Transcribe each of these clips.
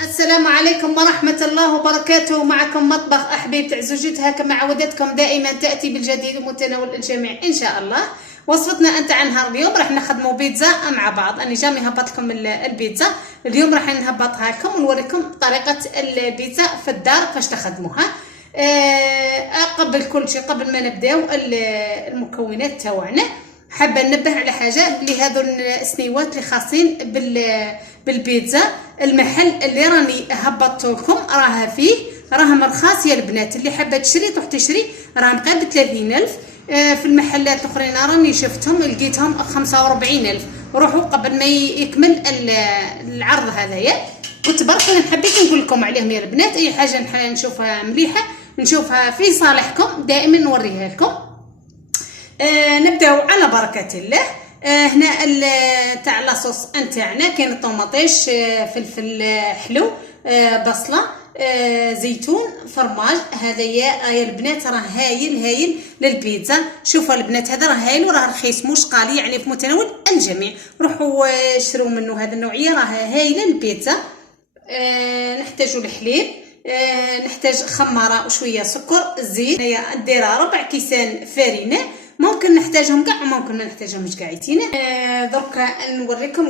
السلام عليكم ورحمة الله وبركاته. معكم مطبخ أحبيب تاع زوجتها كما عودتكم دائما تأتي بالجديد ومتناول الجميع إن شاء الله. وصفتنا أنت عن نهار اليوم راح نخدموا بيتزا مع بعض. أنا جامي هبط لكم البيتزا اليوم، راح نهبطها لكم ونوريكم طريقة البيتزا في الدار كيفاش تخدموها. قبل كل شيء، قبل ما نبداو المكونات تاعنا، حابه ننبه على حاجه بلي هذو السنيوات اللي خاصين بالبيتزا. المحل اللي راني هبطت لكم راهم رخاص يا البنات. اللي حابه تشري تروح تشري، راهم قريب 30,000. في المحلات الاخرين راني شفتهم لقيتهم 45,000. روحوا قبل ما يكمل العرض هذايا. كنت برك حبيت نقول لكم عليهم يا البنات. اي حاجه نشوفها مليحه نشوفها في صالحكم دائما نوريها لكم. نبداو على بركه الله. هنا تاع لاصوص نتاعنا كاين الطوماطيش، فلفل حلو، بصله، زيتون، فرماج. هذا يا البنات راه هايل للبيتزا. شوفوا البنات هذا راه هايل وراه رخيص مش غالي، يعني في متناول الجميع. روحوا شروا منه، هذا النوعيه راه هايله للبيتزا. نحتاجوا الحليب، نحتاج خماره وشويه سكر، زيت. هي دايره 4 كيسان فرينه، ممكن نحتاجهم كاع وممكن ما نحتاجهمش كاعيتينا. درك نوريكم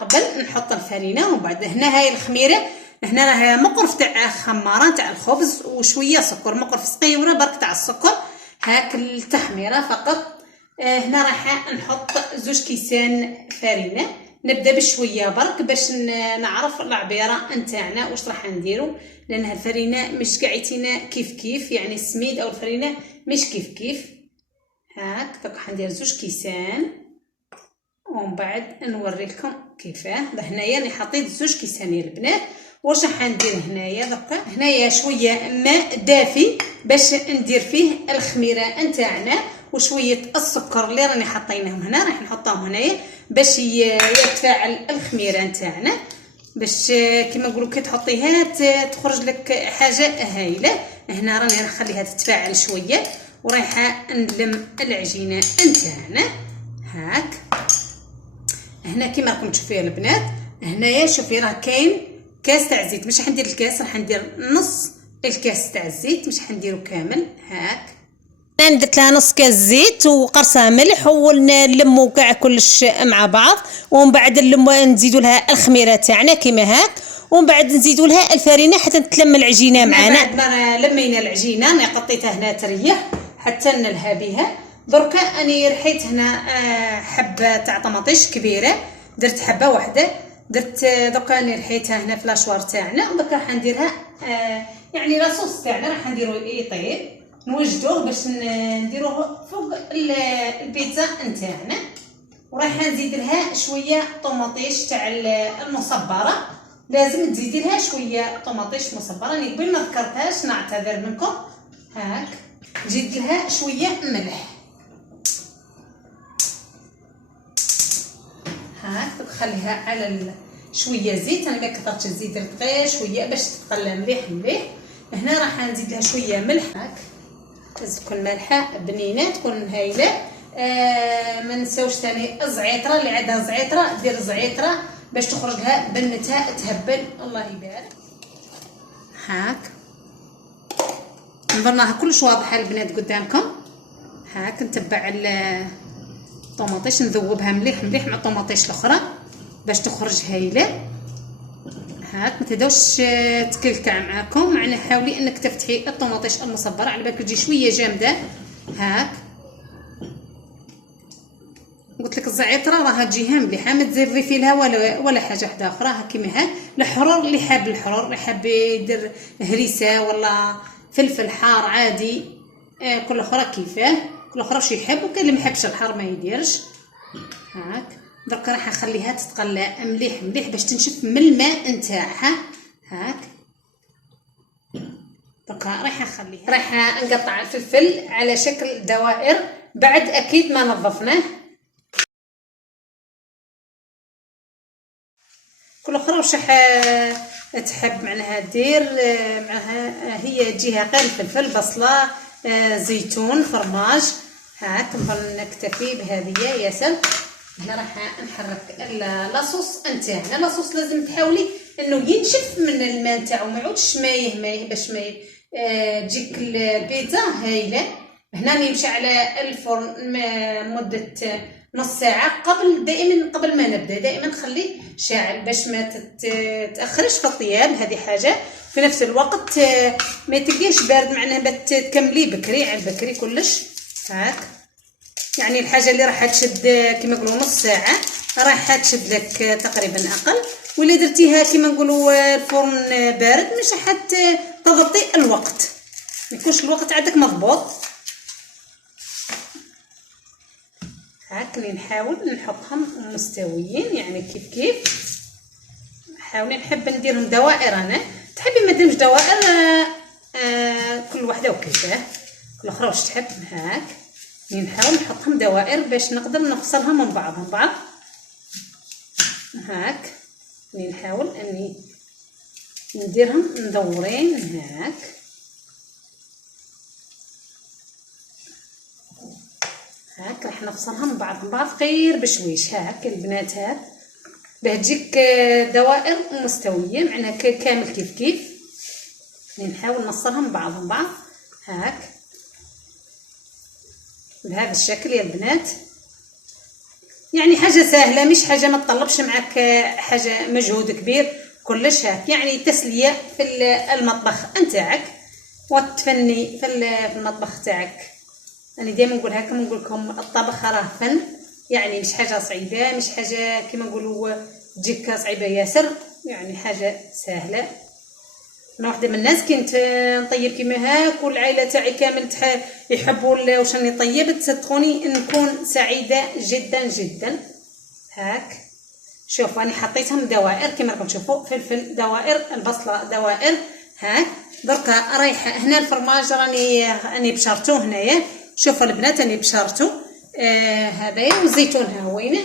قبل نحط الفرينه ومن بعد هنا هاي الخميره. هنا راه مقرف تاع خماره تاع الخبز وشويه سكر، مقرف صغيره برك تاع السكر، هاك التحميره فقط. هنا راح نحط 2 كيسان فرينه. نبدا بشويه برك باش نعرف العبيره نتاعنا واش راح نديرو، لان الفرينه مش قاعدتينا كيف يعني السميد او الفرينه مش كيف. هاك دوك حندير 2 كيسان ومن بعد نوريكم كيفاه. هنايا راني حطيت 2 كيسان يا البنات. واش راح ندير هنايا دوكا؟ هنايا شويه ماء دافي باش ندير فيه الخميره نتاعنا وشويه السكر اللي راني حاطينهم هنا، راح نحطهم هنايا باش يتفاعل الخميره نتاعنا، باش كيما نقولوا كي تحطيها تخرج لك حاجه هايله. هنا راني نخليها تتفاعل شويه ورايحه نلم العجينه نتاعنا. هاك هنا كيما راكم تشوفوا يا البنات. هنايا شوفي راه كاين كاس تاع زيت، مش حندير الكاس، راح ندير نص الكاس تاع الزيت، مش حنديرو كامل. هاك انا درت لها نص كاس زيت وقرصه ملح ونلمو كاع كلش مع بعض، ومن بعد نزيدوا لها الخميره تاعنا كيما هاك، ومن بعد نزيدوا لها الفرينه حتى تلم العجينه معنا. بعد ما لمينا العجينه انا قطيتها هنا تريح حتى نلها بها. دركا اني رحيت هنا حبه تاع طماطيش كبيره، درت حبه واحده. درت دركا اني رحيتها هنا في لاشوار تاعنا. ودركا راح نديرها يعني لاصوص تاعنا راح نديرو يطيب، نوجدوه باش نديروه فوق البيتزا نتاعنا. وراح نزيد لها شويه طوماطيش تاع المصبره، لازم تزيدي لها شويه طوماطيش مصبره، راني قبل ما ذكرتهاش نعتذر منكم. هاك نزيد لها شويه ملح. هاك خليها على شويه زيت، انا ما كثرتش الزيت، درت غير شويه باش تتقلى مليح. هنا راح نزيد لها شويه ملح. هاك تكون مالحه بنينه تكون هايله. ما نساوش ثاني الزعيطره، اللي عندها زعيطره دير زعيطره باش تخرج لها بنتها تهبل. الله يبارك. هاك نظنها كلش واضحه البنات قدامكم. هاك نتبع الطوماطيش نذوبها مليح مع الطوماطيش الاخرى باش تخرج هايله. هاك ما تدوش تكلكع معاكم، معناها حاولي انك تفتحي الطوماطيش المصبره على بالك تجي شويه جامده. هاك قلت لك الزعتره راها تجيها مليحه، ما تزرفي لها ولا حاجه واحده اخرى. كيما هاك الحرور، اللي حاب الحرور، اللي حاب يدير هريسه ولا فلفل حار عادي، كل اخرى كيفاه، كل اخرى واش يحب. وكاين اللي ما يحبش الحار ما يديرش. هاك درك راح نخليها تتقلى مليح باش تنشف من الماء نتاعها. هاك درك راح نخليها، راح نقطع الفلفل على شكل دوائر بعد اكيد ما نظفناه. كل اخرى واش تحب معناها دير معها، هي تجيها غير الفلفل، بصله، زيتون، فرماج. هاك نكتفي بهذه يا سل. هنا راح نحرك لاصوص نتاعنا. لاصوص لازم تحاولي انه ينشف من الماء نتاعو، ما يعودش مايه باش ما تجيك البيتزا هايله. هنا نمشي على الفرن مده نص ساعه. دائما قبل ما نبدا دائما خليه شاعل باش ما تاخرش في الطياب، هذه حاجه. في نفس الوقت ما تلقاش بارد، معناها تكملي بكري على بكري كلش. هاك يعني الحاجه اللي راح تشد كما نقولوا نص ساعه راح تشد لك تقريبا اقل. ولا درتيها كما نقولوا الفرن بارد مش تضبطي الوقت، ما يكونش الوقت عندك مضبوط. هاك نحاول نحطهم مستويين يعني كيف حاولي. نحب نديرهم دوائر. انا تحبي ما ديرش دوائر كل واحده وكيفاه، كل اخرى واش تحب. هاك نحاول نحطهم دوائر باش نقدر نفصلها من بعض. هاك نحاول اني نديرهم مدورين. هاك راح نفصلها من بعض غير بشويش. هاك البنات هاك باه تجيك دوائر مستويه، معناها كامل كيف نحاول نوصلها من بعض. هاك بهذا الشكل يا البنات. يعني حاجه سهله، مش حاجه ما تطلبش معك حاجه مجهود كبير كلش. هاك يعني تسليه في المطبخ نتاعك وتفني في المطبخ تاعك. انا دائما نقول هكا، نقول لكم الطبخ راه فن، يعني مش حاجه صعيبه، مش حاجه كيما نقولوا تجيك صعيبه ياسر، يعني حاجه سهله. انا واحده من الناس كنت نطيب كيما هاك والعائله تاعي كامل يحبوا واش راني طيبت. صدقوني نكون سعيده جدا. هاك شوف راني حطيتهم دوائر كيما راكم تشوفوا، فلفل دوائر، البصله دوائر. هاك دركا رايحه هنا الفرماج راني بشرتوه هنايا. شوفوا البنات راني بشرتو هذايا، والزيتون ها هو وينه.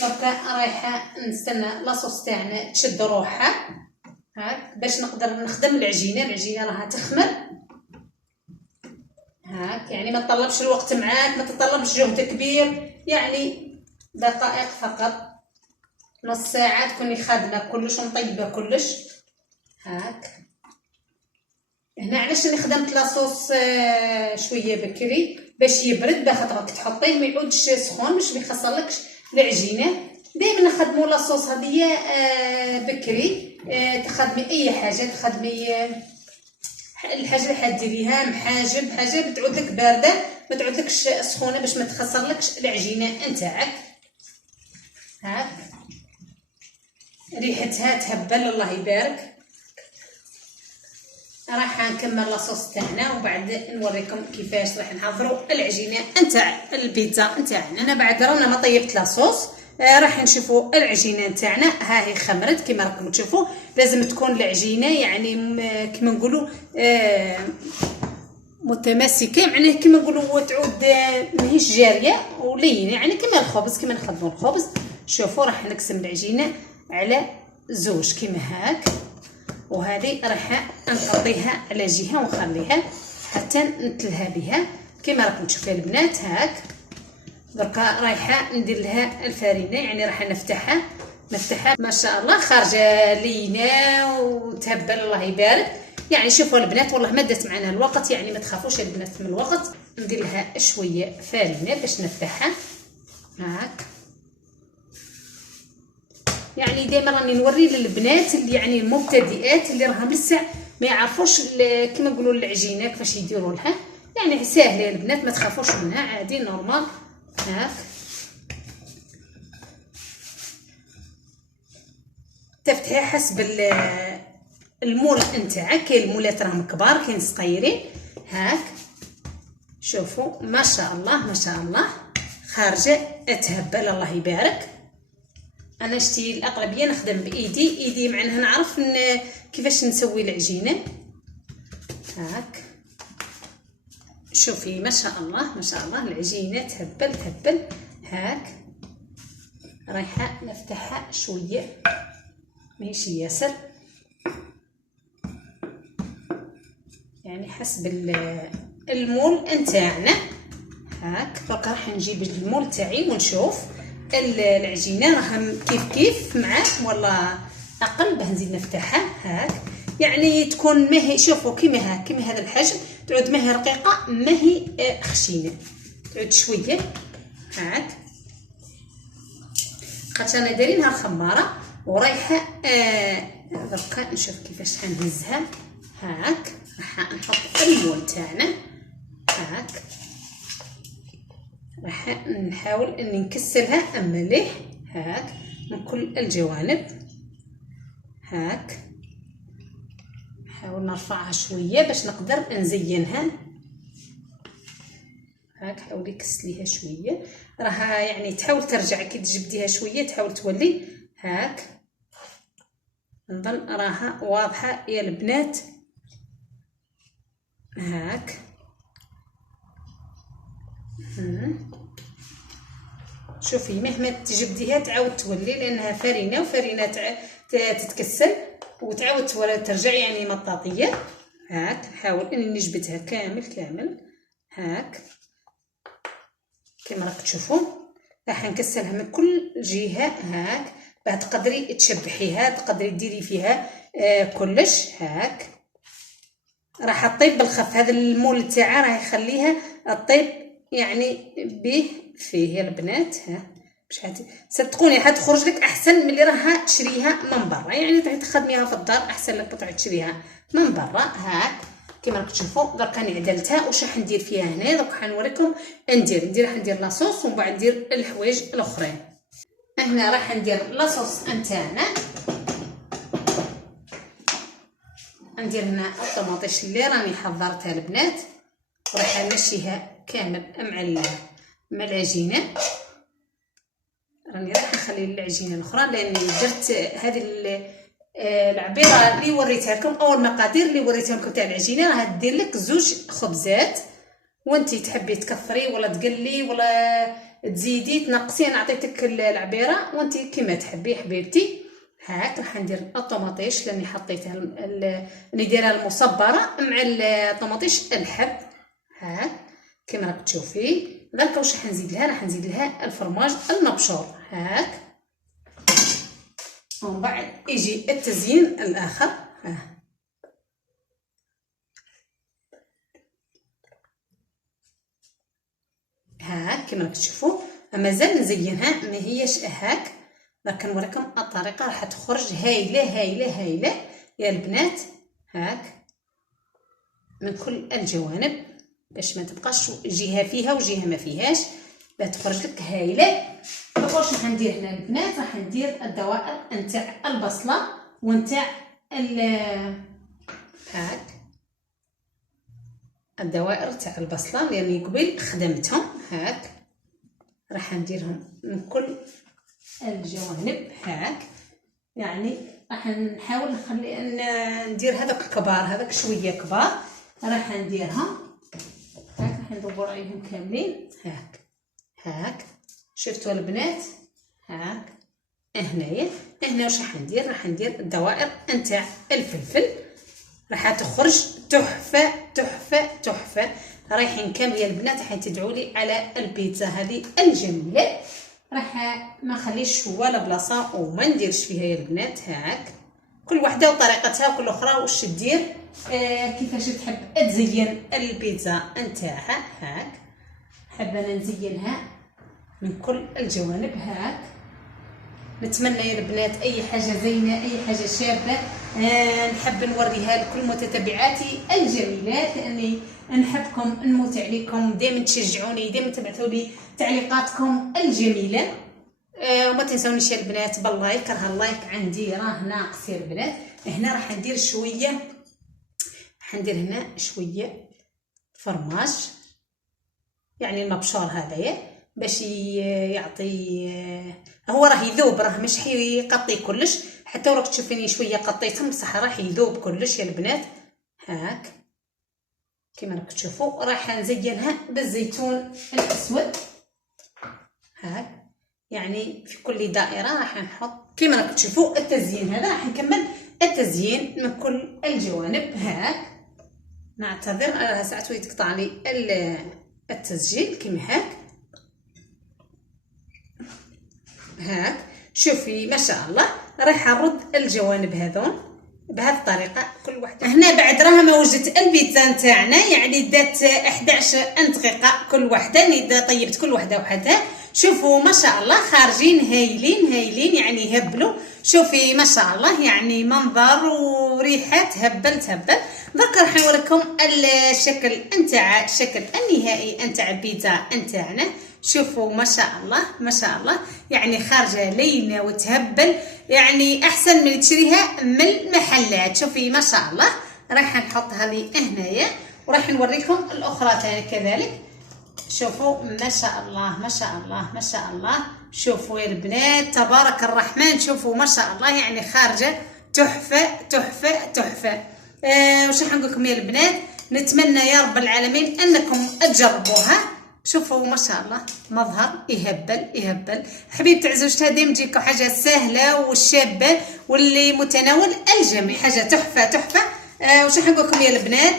دركا رايحه نستنى لاصوص تاعنا تشد روحها. هاك باش نقدر نخدم العجينه راها تخمر. هاك يعني ما تطلبش الوقت معاك، ما تطلبش جهد كبير، يعني دقائق فقط، نص ساعه تكوني خادمه كلش ومطيبه كلش. هاك هنا علاش انا خدمت لاصوص شويه بكري باش يبرد، بخاطر تحطيه ما يعودش سخون باش ما يخسرلكش العجينه. دائما نخدموا لاصوص هذه بكري. تخدمي اي حاجه، تخدمي الحاجه اللي حديريها محاجب حاجه بتعود لك بارده ما تعودلكش سخونه باش ما تخسرلكش العجينه نتاعك. هاك ريحتها تهبل الله يبارك. راح نكمل لاصوص تاعنا وبعد نوريكم كيفاش راح نحضروا العجينه نتاع البيتزا نتاعنا. انا بعد رانا ما طيبت لاصوص راح نشوفوا العجينه نتاعنا. ها هي خمرت كما راكم تشوفوا. لازم تكون العجينه يعني كما نقولوا متماسكه، معناه كما نقولوا تعود ماهيش جاريه ولينه، يعني كما الخبز، كما نخدموا الخبز. شوفوا راح نقسم العجينه على زوج كما هاك، وهذه راح نغطيها على جهه ونخليها حتى نتلها بها كما راكم تشوفوا البنات. هاك دركا رايحه ندير لها الفرينه، يعني راح نفتحها ما شاء الله خارجه لينه وتهبل الله يبارك. يعني شوفوا البنات والله ما دات معنا الوقت، يعني ما تخافوش البنات من الوقت. ندير لها شويه فرينه باش نفتحها. هاك يعني دائما راني نوري للبنات اللي يعني المبتدئات اللي راهم لسه ما يعرفوش كما نقولوا العجينه كيفاش يديروا لها، يعني ساهله البنات ما تخافوش منها، عادي نورمال. هاك تفتحي حسب المول نتاعك. كاين المولات راهم كبار كاين صغيرين. هاك شوفوا ما شاء الله خارجه تهبل الله يبارك. انا شتي الاغلبيه نخدم بايدي معناها نعرف كيفاش نسوي العجينه. هاك شوفي ما شاء الله العجينه تهبل. هاك رايحه نفتحها شويه ماشي ياسر، يعني حسب المول نتاعنا. هاك درك راح نجيب المول تاعي ونشوف العجينه راهم كيف معاك ولا اقل باه نزيد نفتحها هاك، يعني تكون ماهي، شوفوا كيما هذا الحجم، تعود ماهي رقيقه ماهي خشينه، تعود شويه هاك. خاطر انا دايرينها خماره ورايحه دركا نشوف كيفاش حنهزها هاك. راح نحط المول تاعنا هاك، راح نحاول اني نكسلها مليح هاك من كل الجوانب هاك. نحاول نرفعها شويه باش نقدر نزينها هاك. حاولي كسليها شويه، راها يعني تحاول ترجع كي تجبديها شويه تحاول تولي هاك. نظن راها واضحه يا البنات هاك. شوفي مهما تجبديها تعاود تولي لانها فرينه، وفرينه تتكسل وتعاود ترجع يعني مطاطيه هاك. نحاول اني نجبدها كامل هاك كما راك تشوفوا. راح نكسلها من كل جهه هاك باه تقدري تشبحيها، تقدري ديري فيها كلش هاك. راح تطيب بالخف، هذا المول تاعها راح يخليها تطيب يعني به فيه يا البنات ها. باش صدقوني حتخرج لك احسن من اللي راها تشريها من برا، يعني تخدميها في الدار احسن لك تعود تشريها من برا هاك. كما راكم تشوفوا درك راني عدلتها. واش راح ندير فيها هنا درك حنوريكم. راح ندير لاصوص ومن بعد ندير الحوايج الاخرين. هنا راح ندير لاصوص نتاعنا. ندير هنا الطماطيش اللي راني حضرتها البنات، وراح نمشيها كامل مع العجينه. راني راح نخلي العجينه الاخرى لاني درت هذه العبيره اللي وريتها لكم، او المقادير اللي وريتها لكم تاع العجينه راح دير لك 2 خبزات، وانتي تحبي تكثري ولا تقلي ولا تزيدي تنقصي. انا عطيتك العبيره وانتي كما تحبي حبيبتي هاك. راح ندير الطماطيش لاني حطيتها اللي دايره المصبره مع الطماطيش الحب هاك كما راك تشوفي. درك واش راح نزيد لها؟ راح نزيد لها الفرماج المبشور هاك، ومن بعد يجي التزيين الاخر هاك كما راك تشوفوا. مازال نزينها ما هيش هاك، راك نوريكم الطريقه راح تخرج هايله يا البنات هاك من كل الجوانب باش ما تبقاش جهه فيها وجهه ما فيهاش، باه تخرج لك هايله. واش راح ندير هنا البنات؟ راح ندير الدوائر نتاع البصله ونتاع هاك الدوائر تاع البصله لاني قبل خدمتهم هاك. راح نديرهم من كل الجوانب هاك، يعني راح نحاول نخلي ندير هذاك كبار، هذاك شويه كبار راح نديرهم هاك. راح ندور عليهم كاملين هاك. شفتوا البنات هاك. هنا واش راح ندير؟ راح ندير الدوائر نتاع الفلفل، راح تخرج تحفه. رايحين كامل يا البنات، راح تدعوا لي على البيتزا هذه الجميله. راح ما نخليش ولا بلاصه وما نديرش فيها يا البنات هاك. كل وحده وطريقتها، كل اخرى واش دير كيفاش تحب تزين البيتزا نتاعها هاك. حابه انا نزينها من كل الجوانب هاك. نتمنى يا البنات اي حاجه زينه، اي حاجه شابه نحب نوريها لكل متتبعاتي الجميلات، لاني نحبكم نموت عليكم، دائما تشجعوني، دائما تبعثوا لي تعليقاتكم الجميله. وما تنسونيش يا البنات باللايك، راه اللايك عندي راه ناقص يا البنات. هنا راح ندير شويه، هنا شويه فرماج يعني المبشور هذايا باش يعطي. هو راه يذوب، راه مش حيقطي كلش، حتى وراك تشوفيني شويه قطيتهم بصح راح يذوب كلش يا البنات هاك كما راك تشوفوا. راح نزينها بالزيتون الاسود هاك، يعني في كل دائره راح نحط كما راك تشوفوا التزيين هذا. راح نكمل التزيين من كل الجوانب هاك. نعتذر ساعات يتقطع لي التسجيل كما هاك. شوفي ما شاء الله راح نرد الجوانب هذون بهذه الطريقه كل وحده. هنا بعد راها ما وجدت البيتزا نتاعنا، يعني دات 11 دقيقه كل وحده، يعني طيبت كل وحده وحدها. شوفوا ما شاء الله خارجين هايلين هايلين، يعني يهبلوا. شوفي ما شاء الله، يعني منظر وريحه تهبل تهبل. درك راح نوريكم الشكل نتاع الشكل النهائي نتاع البيتزا نتاعنا. شوفوا ما شاء الله ما شاء الله، يعني خارجه لينه وتهبل، يعني احسن من تشريها من المحلات. شوفي ما شاء الله. راح نحط هذه هنايا وراح نوريكم الاخرى ثاني كذلك. شوفوا ما شاء الله ما شاء الله ما شاء الله. شوفوا يا البنات تبارك الرحمن، شوفوا ما شاء الله، يعني خارجه تحفه تحفه تحفه. وش راح نقول لكم يا البنات، نتمنى يا رب العالمين انكم تجربوها. شوفوا ما شاء الله مظهر يهبل يهبل. حبيبتي عزوجتها ديما تجيكم حاجه سهله والشابه واللي متناول الجميع، حاجه تحفه تحفه. وش راح نقول لكم يا البنات،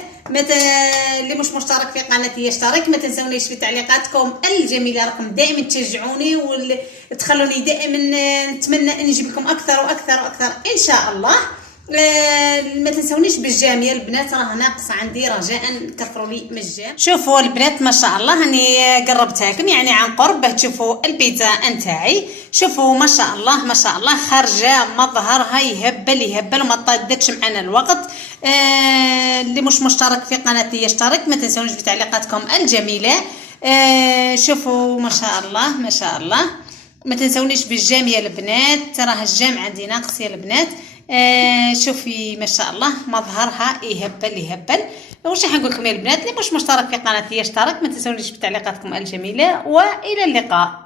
اللي مش مشترك في قناتي يشترك، ما تنسونيش في تعليقاتكم الجميله، راكم دائما تشجعوني وتخلوني دائما نتمنى ان نجيب لكم اكثر واكثر واكثر ان شاء الله. ما تنسونيش بالجام يا البنات، راه ناقص عندي، رجاء كثروا لي من الجام. شوفوا البنات ما شاء الله اني قربتها لكم يعني عن قرب باه تشوفوا البيتزا نتاعي. شوفوا ما شاء الله ما شاء الله، خارجه مظهرها يهبل يهبل وما طادتش معنا الوقت. اللي مش مشترك في قناتي يشترك، ما تنسونيش بتعليقاتكم الجميله. شوفوا ما شاء الله ما شاء الله. ما تنسونيش بالجام يا البنات، راه الجام عندي ناقص يا البنات. شوفي ما شاء الله مظهرها يهبل يهبل. واش راح نقول لكم يا البنات، اللي مش مشترك في قناتي يشترك، ما تنسونيش بتعليقاتكم الجميله، والى اللقاء.